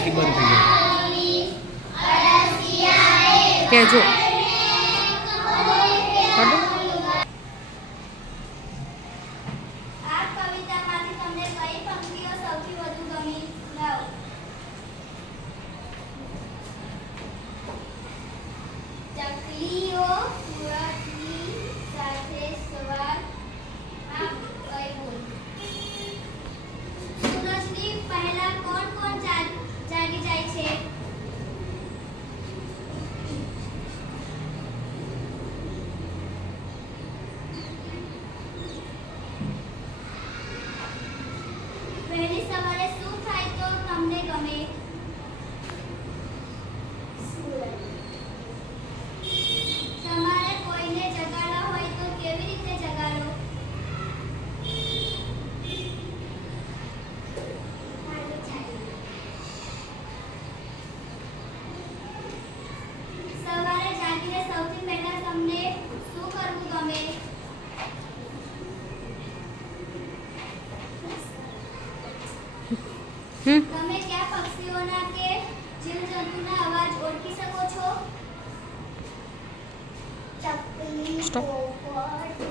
અહીંયાથી બંધ થઈ જાય કહેજો વહેલી સવારે શું થાય તો તમને ગમે? તમારે કોઈને જગાડવા હોય તો કેવી રીતે જગાડો? સવારે જાગીને સૌથી પહેલા તમને શું કરવું ગમે? તમે કયા પક્ષીઓના કે જીવજંતુના અવાજ ઓળખી શકો છો? ચકલી, પોપટ,